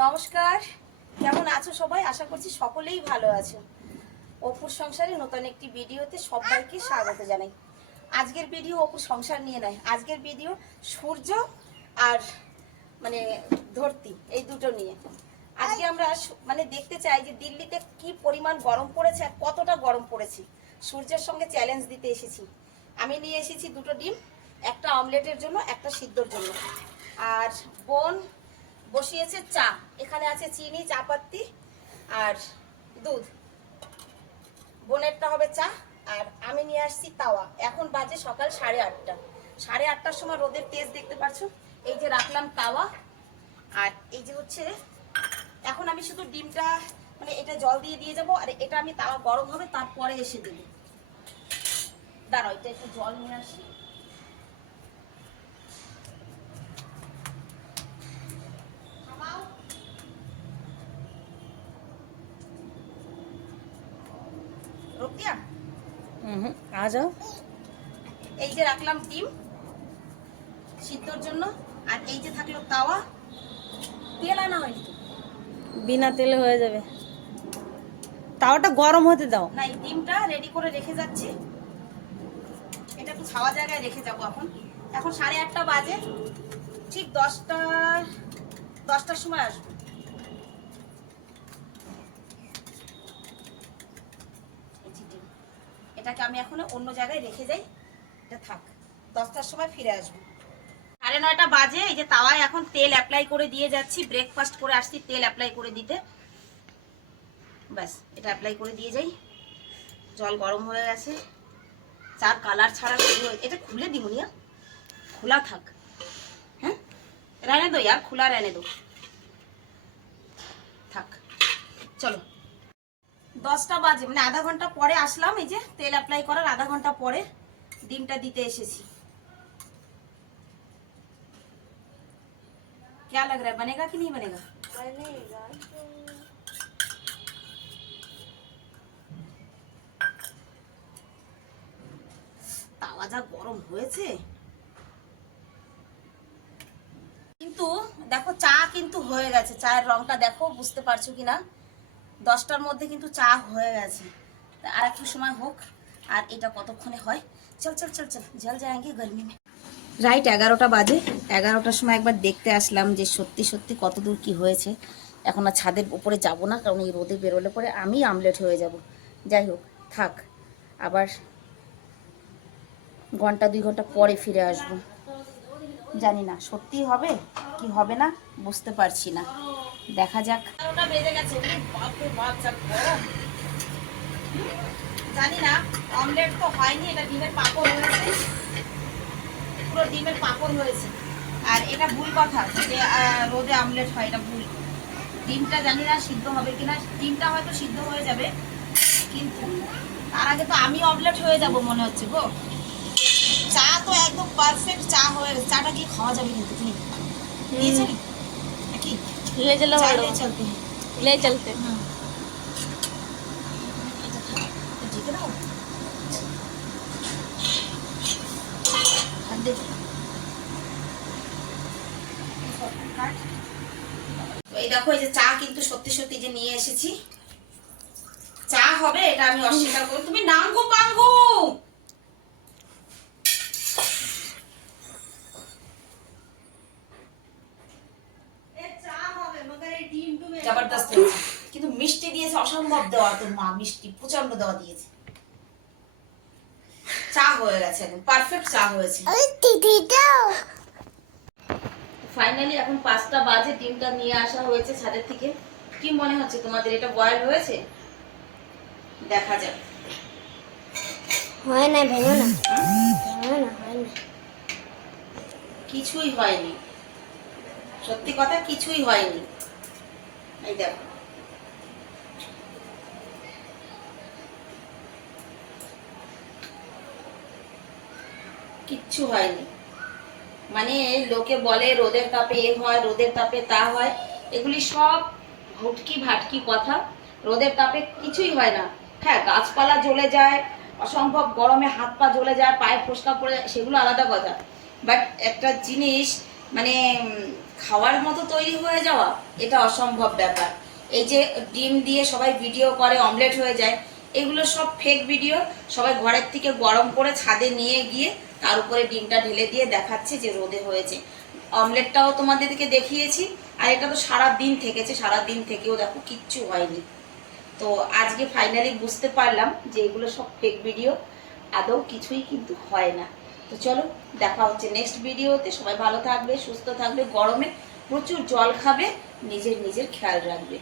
নমস্কার, কেমন আছো সবাই? আশা করছি সকলেই ভালো আছো। অপুর সংসারে নতুন একটি ভিডিওতে সবাইকে স্বাগত জানাই। আজকের ভিডিও অপুর সংসার নিয়ে নয়, আজকের ভিডিও সূর্য আর মানে ধরতি, এই দুটো নিয়ে। আজকে আমরা দেখতে চাই যে দিল্লিতে কি পরিমাণ গরম পড়েছে আর কতটা গরম পড়েছে। সূর্যের সঙ্গে চ্যালেঞ্জ দিতে এসেছি। আমি নিয়ে এসেছি দুটো ডিম, একটা অমলেটের জন্য, একটা সিদ্ধর জন্য। আর বোন বসিয়েছে চা, এখানে আছে চিনি, চাপাতি আর দুধ। বোনেরটা হবে চা, আর আমি নিয়ে আসছি তাওয়া। এখন বাজে সকাল 8:30। 8:30টার সময় রোদের তেজ দেখতে পাচ্ছ। এই যে রাখলাম তাওয়া, আর এই যে হচ্ছে এখন আমি শুধু ডিমটা এটা জল দিয়ে যাবো, আর এটা আমি তাওয়া গরম হবে তারপরে এসে দেবো। দাঁড়াও, এটা একটু জল নিয়ে আসি। এই যে রাখলাম ডিম সিদ্ধর জন্য, আর এই যে থাকলো তাওয়া। তেল আনা হয়নি তো? বিনা তেলে হয়ে যাবে। তাওয়াটা গরম হতে দাও। না, এই ডিমটা রেডি করে রেখে যাচ্ছি। এটা একটু ছাওয়া জায়গায় রেখে যাবো। এখন 8:30 বাজে, ঠিক 10টার সময় আসবো। এটাকে আমি এখন অন্য জায়গায় রেখে যাই, এটা থাক, 10টার সময় ফিরে আসবো। 9:30 বাজে। এই যে তাওয়ায় এখন তেল অ্যাপ্লাই করে দিয়ে যাচ্ছি। ব্রেকফাস্ট করে আসছি তেল অ্যাপ্লাই করে দিতে। ব্যাস, এটা অ্যাপ্লাই করে দিয়ে যাই। জল গরম হয়ে গেছে, চার কালার ছাড়া শুরু হয়ে। এটা খুলে দিব নিয়া, খোলা থাক। হ্যাঁ, रहने दो यार, खुला रहने दो, থাক। চলো, 10টা বাজে, আধা ঘন্টা পরে আসলাম। এই যে তেল অ্যাপ্লাই করার আধা ঘন্টা পরে ডিমটা দিতে এসেছি। क्या लग रहा है, बनेगा कि नहीं बनेगा? बनेगा। তাওয়া যা গরম হয়েছে। কিন্তু দেখো, চা কিন্তু হয়ে গেছে। চায়ের রংটা দেখো, বুঝতে পারছো কিনা। 10টার মধ্যে কিন্তু চা হয়ে গেছে। আর একটু সময় হোক। আর এটা কতক্ষণে হয়? চল চল চল চল, জল যায়গে গরমি মে। রাইট 11টা বাজে। 11টার সময় একবার দেখতে আসলাম যে সত্যি সত্যি কত দূর কি হয়েছে। এখন আর ছাদের উপরে যাব না, কারণ এই রোদে বেরোলে পরে আমি আমলেট হয়ে যাব। যাই হোক, থাক, আবার ঘন্টা 2 ঘন্টা পরে ফিরে আসব। জানি না সত্যি হবে কি হবে না, বুঝতে পারছি না, দেখা যাক। 11টা বেজে গেছে। জানি না, অমলেট তো হয়নি, এটা ডিমের পাঁপড় হয়েছে, পুরো ডিমের পাঁপড় হয়েছে। আর এটা ভুল কথা যে রোদে আমলেট হয়, এটা ভুল। ডিমটা জানি না সিদ্ধ হবে কিনা। ডিমটা হয়তো সিদ্ধ হয়ে যাবে, কিন্তু তার আগে তো আমি অমলেট হয়ে যাব মনে হচ্ছে গো। চা তো একদম পারফেক্ট চা হয়ে গেছে। চাটা কি খাওয়া যাবে? কিন্তু তুমি দিয়েছিলি কি? ले चलो, চলতে ले चलते। ঢেকে দাও। এই দেখো, এই যে চা কিন্তু সত্যি সত্যি যে নিয়ে এসেছি। চা হবে এটা আমি অস্বীকার করি। তুমি নাঙ্গু পাঙ্গু। জবরদস্ত হয়েছে, কিন্তু মিষ্টি দিয়েছে অসম্ভব দেওয়া। তোর মা মিষ্টি প্রচন্ড দেওয়া দিয়েছে। চা হয়ে গেছে, একদম পারফেক্ট চা হয়েছে। ফাইনালি এখন 5টা বাজে, ডিমটা নিয়ে আসা হয়েছে ছাদের থেকে। কি মনে হচ্ছে তোমাদের, এটা বয়েল হয়েছে? দেখা যাক। হয় না, ভেঙো না, হয় না, হয় না, কিছুই হয়নি, সত্যি কথা কিছুই হয়নি। এই দেখো, কিচ্ছু হয়নি। লোকে বলে রোদের তাপে এ হয়, রোদের তাপে তা হয়, এগুলি সব ভুটকি ভাটকি কথা। রোদের তাপে কিছুই হয় না। হ্যাঁ, গাছপালা জ্বলে যায়, অসম্ভব গরমে হাত পা জ্বলে যায়, পায়ে ফোসকা পড়ে যায়, সেগুলো আলাদা কথা। বাট একটা জিনিস খাওয়ার মতো তৈরি হয়ে যাওয়া এটা অসম্ভব ব্যাপার। এই যে ডিম দিয়ে সবাই ভিডিও করে অমলেট হয়ে যায়, এগুলো সব ফেক ভিডিও। সবাই ঘরের থেকে গরম করে ছাদে নিয়ে গিয়ে তার উপরে ডিমটা ঢেলে দিয়ে দেখাচ্ছে যে রোদে হয়েছে। অমলেটটাও তোমাদেরকে দেখিয়েছি, আর এটা তো সারা দিন থেকেছে, সারা দিন থেকেও দেখো কিচ্ছু হয়নি। তো আজকে ফাইনালি বুঝতে পারলাম যে এগুলো সব ফেক ভিডিও, আদৌ কিছুই কিন্তু হয় না। তো চলো দেখা হচ্ছে নেক্সট ভিডিওতে। সবাই ভালো থাকবে, সুস্থ থাকবে, গরমে প্রচুর জল খাবে, নিজের খেয়াল রাখবে।